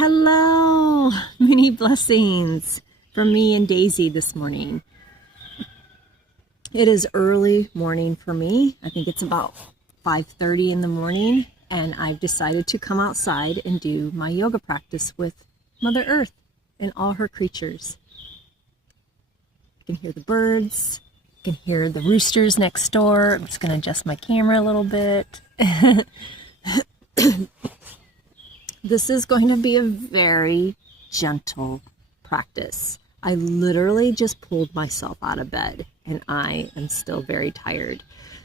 Hello, many blessings from me and Daisy this morning. It is early morning for me. I think it's about 5:30 in the morning, and I've decided to come outside and do my yoga practice with Mother Earth and all her creatures. You can hear the birds, you can hear the roosters next door. I'm just going to adjust my camera a little bit. This is going to be a very gentle practice. I literally just pulled myself out of bed and I am still very tired.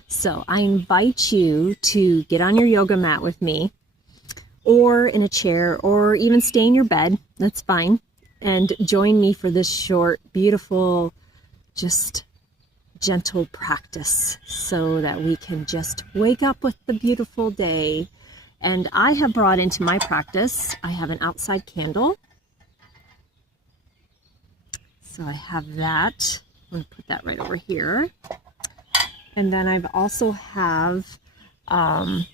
So I invite you to get on your yoga mat with me, or in a chair, or even stay in your bed. That's fine. And join me for this short, beautiful, just gentle practice so that we can just wake up with the beautiful day. And I have brought into my practice, I have an outside candle. So I have that. I'm going to put that right over here. And then I've also have, I'm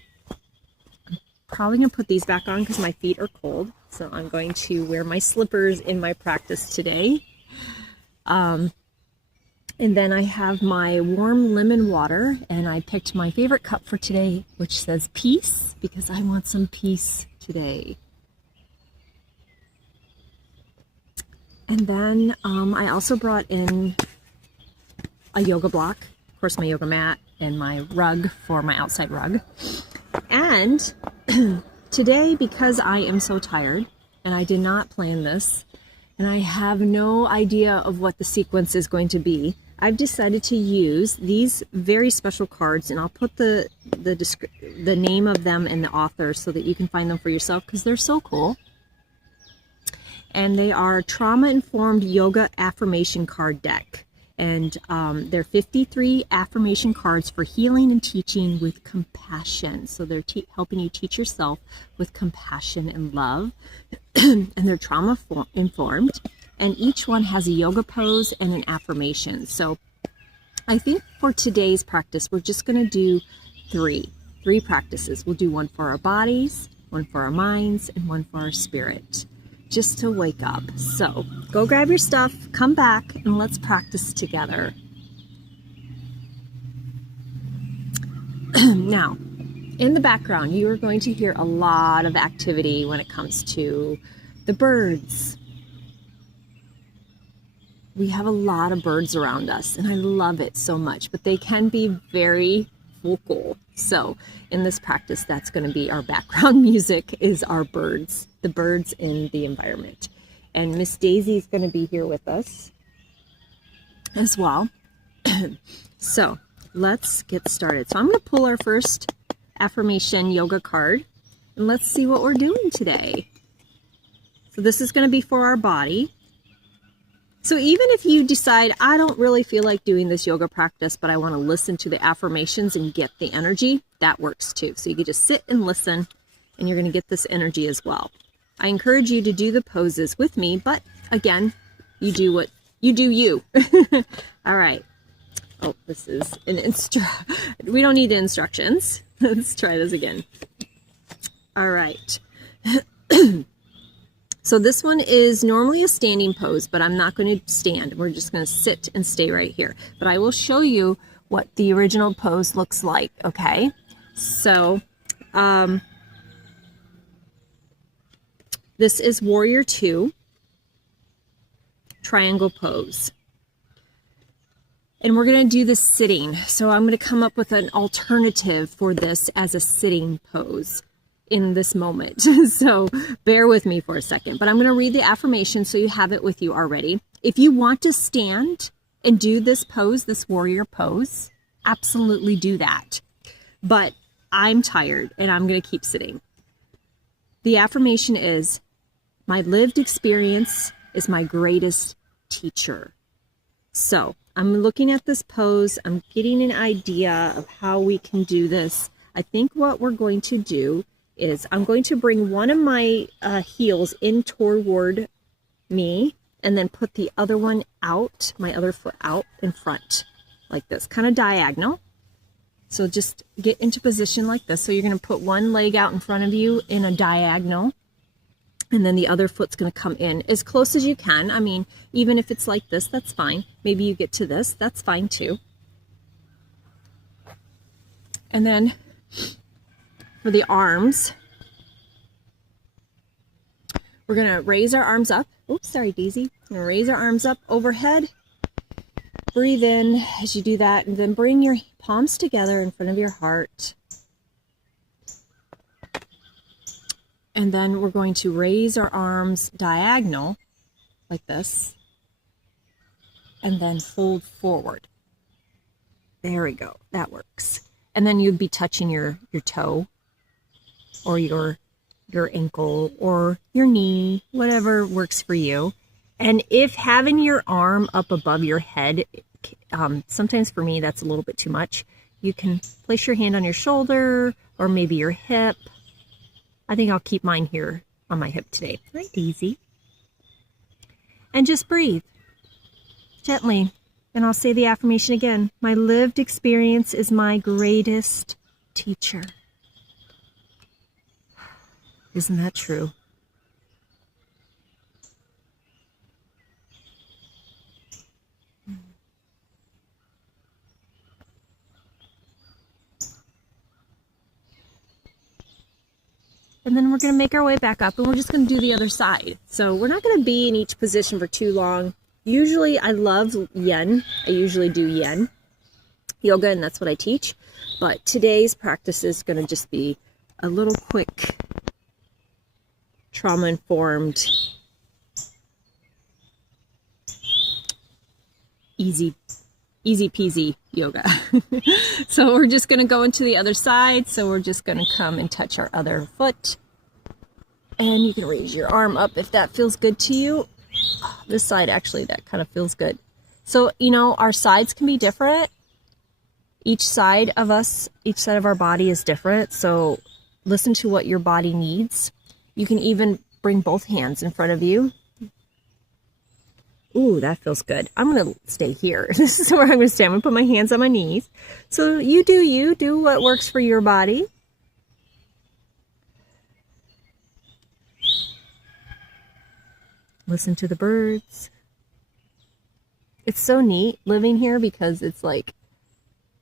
probably going to put these back on because my feet are cold. So I'm going to wear my slippers in my practice today. And then I have my warm lemon water, and I picked my favorite cup for today, which says peace, because I want some peace today. And then I also brought in a yoga block, of course my yoga mat, and my rug for my outside rug. And today, because I am so tired, and I did not plan this, and I have no idea of what the sequence is going to be, I've decided to use these very special cards, and I'll put the name of them and the author so that you can find them for yourself, because they're so cool. And they are trauma-informed yoga affirmation card deck. And they're 53 affirmation cards for healing and teaching with compassion. So they're helping you teach yourself with compassion and love. And they're trauma-informed. And each one has a yoga pose and an affirmation. So I think for today's practice, we're just going to do three practices. We'll do one for our bodies, one for our minds, and one for our spirit, just to wake up. So go grab your stuff, come back, and let's practice together. Now, in the background, you are going to hear a lot of activity when it comes to the birds. We have a lot of birds around us, and I love it so much, but they can be very vocal. So in this practice, that's going to be our background music, is our birds, the birds in the environment. And Miss Daisy is going to be here with us as well. So let's get started. So I'm going to pull our first affirmation yoga card, and let's see what we're doing today. So this is going to be for our body. So even if you decide, I don't really feel like doing this yoga practice, but I want to listen to the affirmations and get the energy, that works too. So you can just sit and listen, and you're going to get this energy as well. I encourage you to do the poses with me, but again, you do what you do you. All right. Oh, this is an we don't need the instructions. Let's try this again. All right. So this one is normally a standing pose, but I'm not going to stand. We're just going to sit and stay right here. But I will show you what the original pose looks like, okay? So this is Warrior 2, triangle pose. And we're going to do this sitting. So I'm going to come up with an alternative for this as a sitting pose in this moment. So bear with me for a second, but I'm going to read the affirmation so you have it with you already. If you want to stand and do this pose, this warrior pose, absolutely do that. But I'm tired and I'm going to keep sitting. The affirmation is, my lived experience is my greatest teacher. So I'm looking at this pose. I'm getting an idea of how we can do this. I think what we're going to do is I'm going to bring one of my heels in toward me, and then put the other one out, my other foot out in front, like this, kind of diagonal. So just get into position like this. So you're going to put one leg out in front of you in a diagonal, And then the other foot's going to come in as close as you can. I mean, even if it's like this, that's fine. Maybe you get to this, that's fine too. And then for the arms, we're going to raise our arms up. Oops, sorry, Daisy. We're going to raise our arms up overhead. Breathe in as you do that, and then bring your palms together in front of your heart. And then we're going to raise our arms diagonal, like this, and then fold forward. There we go. That works. And then you'd be touching your toe, or your ankle, or your knee, whatever works for you. And if having your arm up above your head, sometimes for me that's a little bit too much, you can place your hand on your shoulder, or maybe your hip. I think I'll keep mine here on my hip today. Right, Daisy? And just breathe gently. And I'll say the affirmation again. My lived experience is my greatest teacher. Isn't that true? And then we're going to make our way back up, and we're just going to do the other side. So we're not going to be in each position for too long. Usually I love yen. I usually do yen yoga, and that's what I teach. But today's practice is going to just be a little quick, trauma-informed, easy peasy yoga. So we're just going to go into the other side. So we're just going to come and touch our other foot. And you can raise your arm up if that feels good to you. This side, actually, that kind of feels good. So, you know, our sides can be different. Each side of our body is different. So listen to what your body needs. You can even bring both hands in front of you. Ooh, that feels good. I'm going to stay here. This is where I'm going to stay. I'm going to put my hands on my knees. So you do what works for your body. Listen to the birds. It's so neat living here because it's like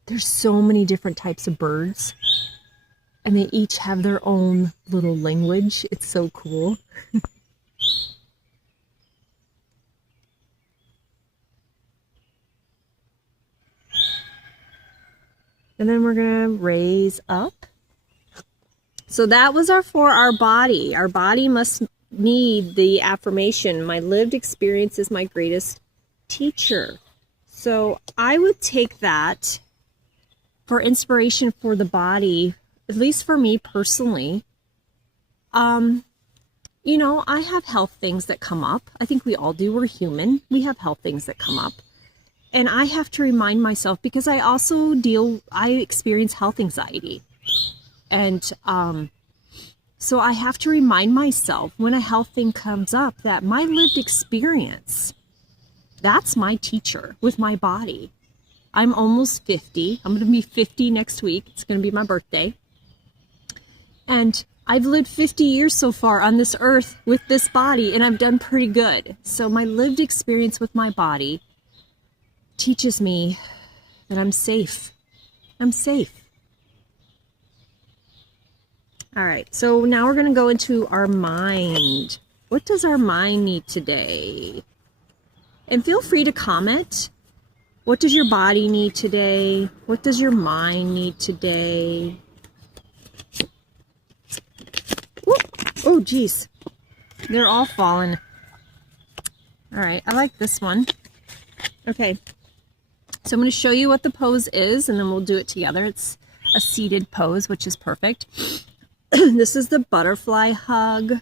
there's so many different types of birds, and they each have their own little language. It's so cool. And then we're going to raise up. So that was for our body. Our body must need the affirmation. My lived experience is my greatest teacher. So I would take that for inspiration for the body, at least for me personally. You know, I have health things that come up. I think we all do. We're human. We have health things that come up. And I have to remind myself, because I experience health anxiety. And so I have to remind myself when a health thing comes up that my lived experience, that's my teacher with my body. I'm almost 50. I'm going to be 50 next week. It's going to be my birthday. And I've lived 50 years so far on this earth with this body, and I've done pretty good. So my lived experience with my body teaches me that I'm safe. I'm safe. All right, so now we're going to go into our mind. What does our mind need today? And feel free to comment. What does your body need today? What does your mind need today? Oh, geez. They're all falling. All right, I like this one. Okay. So I'm going to show you what the pose is, and then we'll do it together. It's a seated pose, which is perfect. This is the butterfly hug.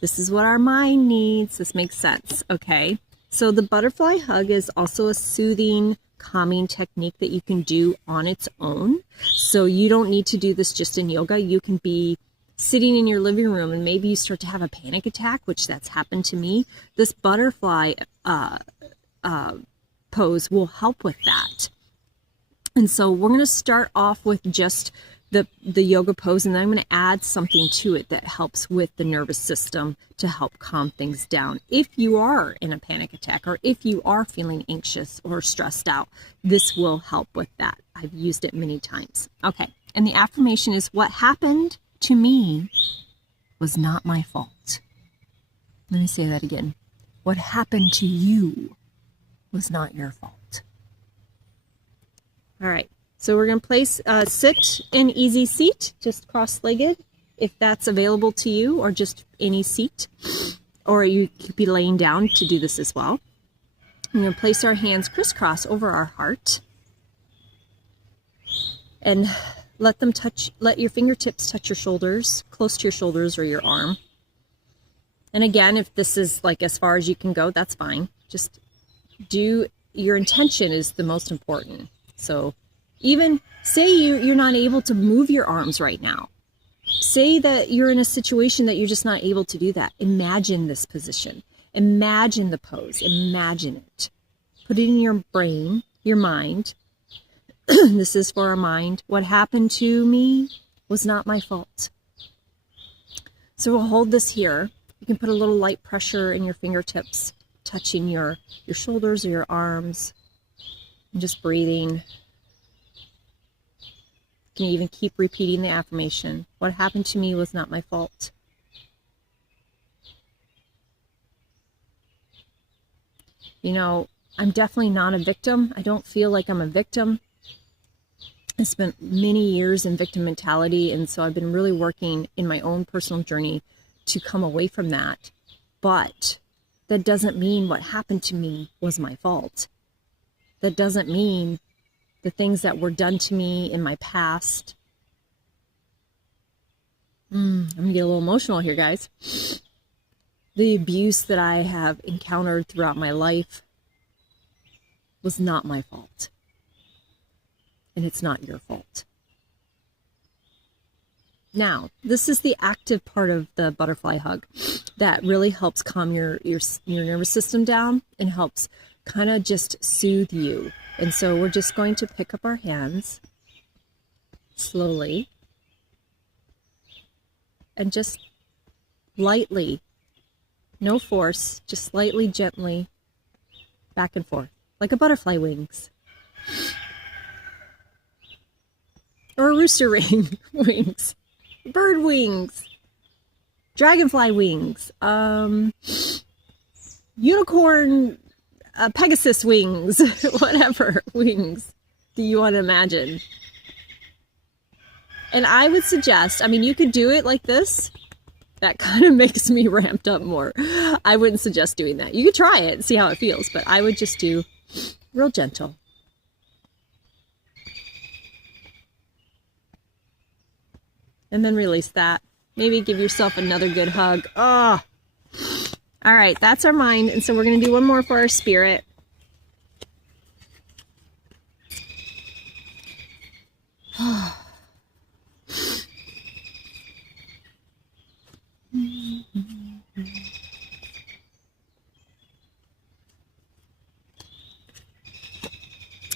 This is what our mind needs. This makes sense, okay? So the butterfly hug is also a soothing, calming technique that you can do on its own. So you don't need to do this just in yoga. You can be sitting in your living room and maybe you start to have a panic attack, which that's happened to me. This butterfly pose will help with that. And so we're going to start off with just the yoga pose, and then I'm going to add something to it that helps with the nervous system to help calm things down. If you are in a panic attack, or if you are feeling anxious or stressed out, this will help with that. I've used it many times. Okay, and the affirmation is, what happened to me was not my fault. Let me say that again. What happened to you was not your fault. All right. So we're going to place, sit in easy seat, just cross-legged, if that's available to you, or just any seat. Or you could be laying down to do this as well. We're going to place our hands crisscross over our heart. And let your fingertips touch your shoulders, close to your shoulders or your arm. And again, if this is like as far as you can go, that's fine. Just your intention is the most important. So even say you're not able to move your arms right now. Say that you're in a situation that you're just not able to do that. Imagine this position. Imagine the pose. Imagine it. Put it in your brain, your mind. This is for our mind. What happened to me was not my fault. So we'll hold this here. You can put a little light pressure in your fingertips, touching your shoulders or your arms, and just breathing. You can even keep repeating the affirmation. What happened to me was not my fault. You know, I'm definitely not a victim. I don't feel like I'm a victim. I spent many years in victim mentality, and so I've been really working in my own personal journey to come away from that. But that doesn't mean what happened to me was my fault. That doesn't mean the things that were done to me in my past. I'm gonna get a little emotional here, guys. The abuse that I have encountered throughout my life was not my fault. And it's not your fault. Now, this is the active part of the butterfly hug that really helps calm your nervous system down and helps kind of just soothe you. And so we're just going to pick up our hands slowly and just lightly, no force, just lightly, gently, back and forth, like a butterfly wings. Or a rooster wings, bird wings, dragonfly wings, unicorn, Pegasus wings, whatever wings do you want to imagine. And I would suggest, I mean, you could do it like this. That kind of makes me ramped up more. I wouldn't suggest doing that. You could try it and see how it feels, but I would just do real gentle. And then release that. Maybe give yourself another good hug. Oh. All right, that's our mind. And so we're going to do one more for our spirit. All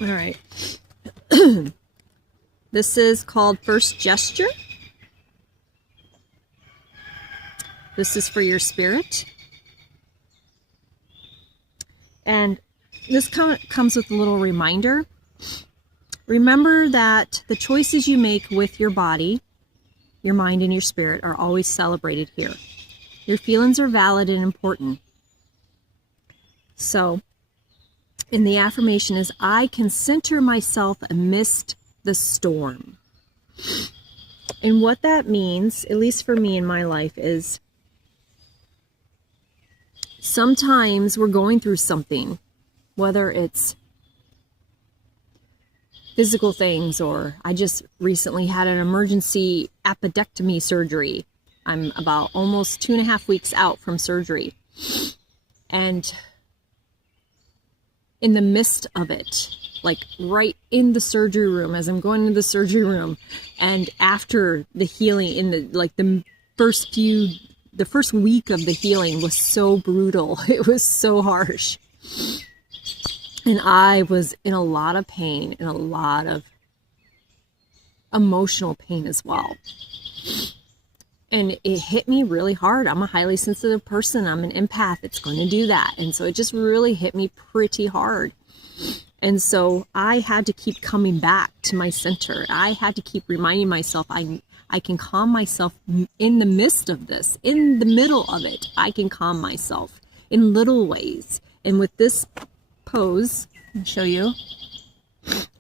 right. This is called First Gesture. This is for your spirit. And this comes with a little reminder. Remember that the choices you make with your body, your mind, and your spirit are always celebrated here. Your feelings are valid and important. So, in the affirmation is, I can center myself amidst the storm. And what that means, at least for me in my life, is sometimes we're going through something, whether it's physical things, or I just recently had an emergency appendectomy surgery. I'm about almost 2.5 weeks out from surgery. And in the midst of it, like right in the surgery room, as I'm going into the surgery room, and after the healing, in the first week of the healing was so brutal. It was so harsh. And I was in a lot of pain and a lot of emotional pain as well. And it hit me really hard. I'm a highly sensitive person. I'm an empath. It's going to do that. And so it just really hit me pretty hard. And so I had to keep coming back to my center. I had to keep reminding myself I can calm myself in the midst of this, in the middle of it. I can calm myself in little ways. And with this pose, I'll show you.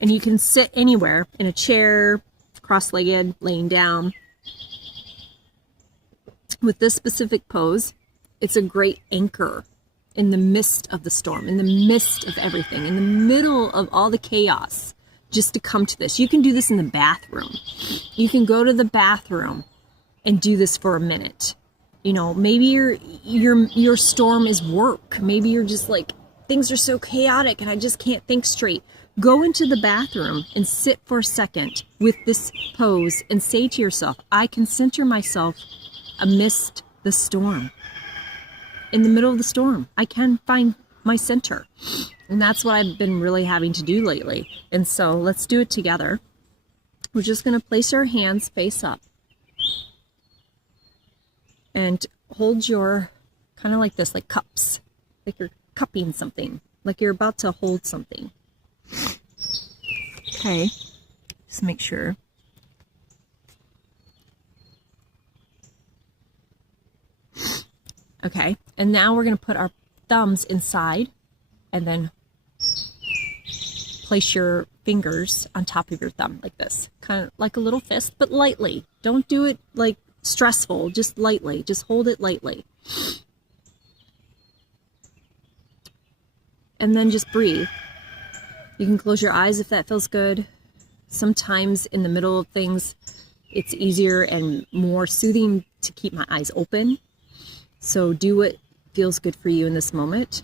And you can sit anywhere, in a chair, cross-legged, laying down. With this specific pose, it's a great anchor in the midst of the storm, in the midst of everything, in the middle of all the chaos, just to come to this. You can do this in the bathroom. You can go to the bathroom and do this for a minute. You know, maybe your storm is work. Maybe you're just like, things are so chaotic and I just can't think straight. Go into the bathroom and sit for a second with this pose and say to yourself, I can center myself amidst the storm. In the middle of the storm, I can find my center. And that's what I've been really having to do lately. And so let's do it together. We're just going to place our hands face up and hold your, kind of like this, like cups, like you're cupping something, like you're about to hold something. Okay, just make sure. Okay, and now we're going to put our thumbs inside and then place your fingers on top of your thumb like this, kind of like a little fist, but lightly. Don't do it like stressful, just lightly. Just hold it lightly. And then just breathe. You can close your eyes if that feels good. Sometimes in the middle of things, it's easier and more soothing to keep my eyes open. So do what feels good for you in this moment.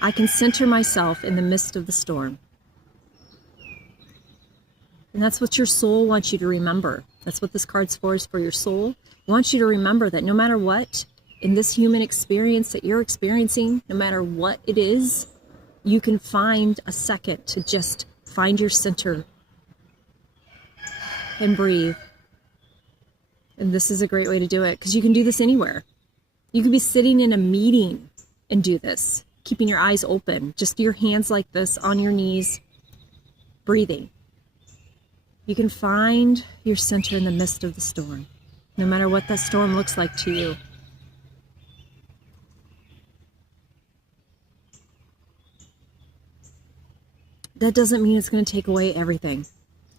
I can center myself in the midst of the storm. And that's what your soul wants you to remember. That's what this card's for, is for your soul. It wants you to remember that no matter what, in this human experience that you're experiencing, no matter what it is, you can find a second to just find your center and breathe. And this is a great way to do it, because you can do this anywhere. You could be sitting in a meeting and do this, keeping your eyes open, just your hands like this on your knees, breathing. You can find your center in the midst of the storm, no matter what that storm looks like to you. That doesn't mean it's going to take away everything.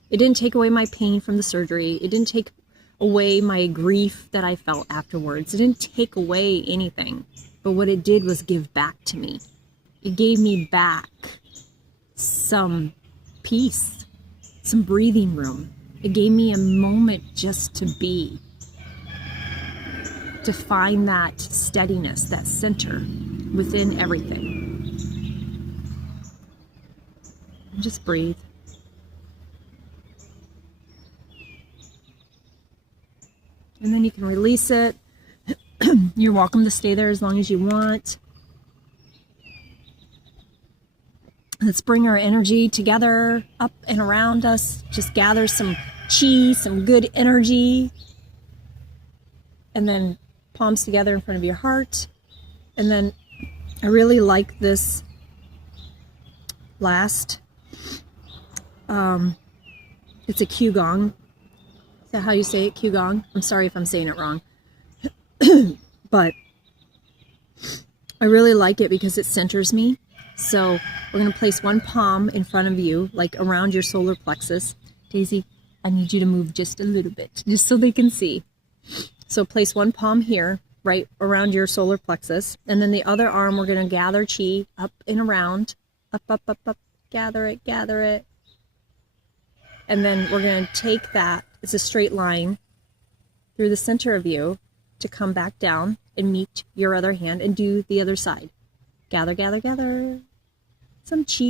It didn't take away my pain from the surgery. It didn't take away my grief that I felt afterwards. It didn't take away anything. But what it did was give back to me. It gave me back some peace, some breathing room. It gave me a moment just to be, to find that steadiness, that center within everything. Just breathe. And then you can release it. You're welcome to stay there as long as you want. Let's bring our energy together, up and around us. Just gather some chi, some good energy. And then palms together in front of your heart. And then I really like this last. It's a qigong. Is that how you say it? Qigong? I'm sorry if I'm saying it wrong. But I really like it because it centers me. So we're going to place one palm in front of you, like around your solar plexus. Daisy, I need you to move just a little bit, just so they can see. So place one palm here, right around your solar plexus. And then the other arm, we're going to gather chi up and around. Up, up, up, up. Gather it, gather it. And then we're going to take that, it's a straight line through the center of you to come back down and meet your other hand and do the other side. Gather, gather, gather some chi.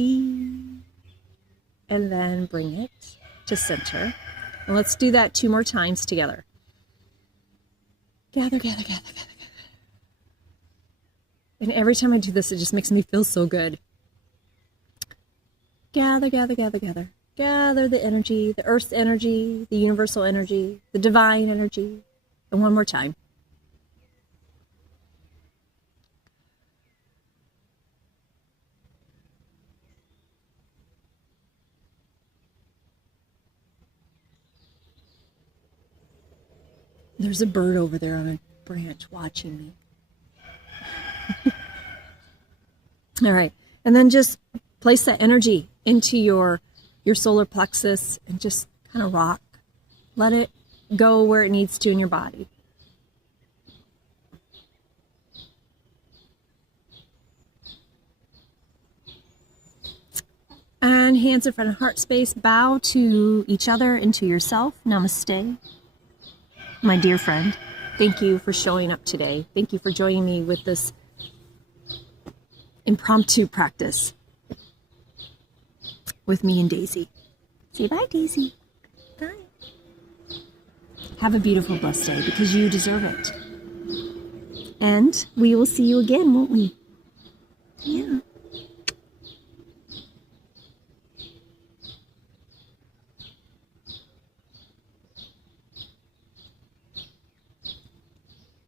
And then bring it to center. And let's do that 2 more times together. Gather, gather, gather, gather, gather. And every time I do this, it just makes me feel so good. Gather, gather, gather, gather. Gather the energy, the earth's energy, the universal energy, the divine energy. And one more time. There's a bird over there on a branch watching me. All right. And then just place that energy into your solar plexus and just kind of rock. Let it go where it needs to in your body. And hands in front of heart space. Bow to each other and to yourself. Namaste. My dear friend, thank you for showing up today. Thank you for joining me with this impromptu practice with me and Daisy. Say bye, Daisy. Bye. Have a beautiful, blessed day because you deserve it. And we will see you again, won't we? Yeah.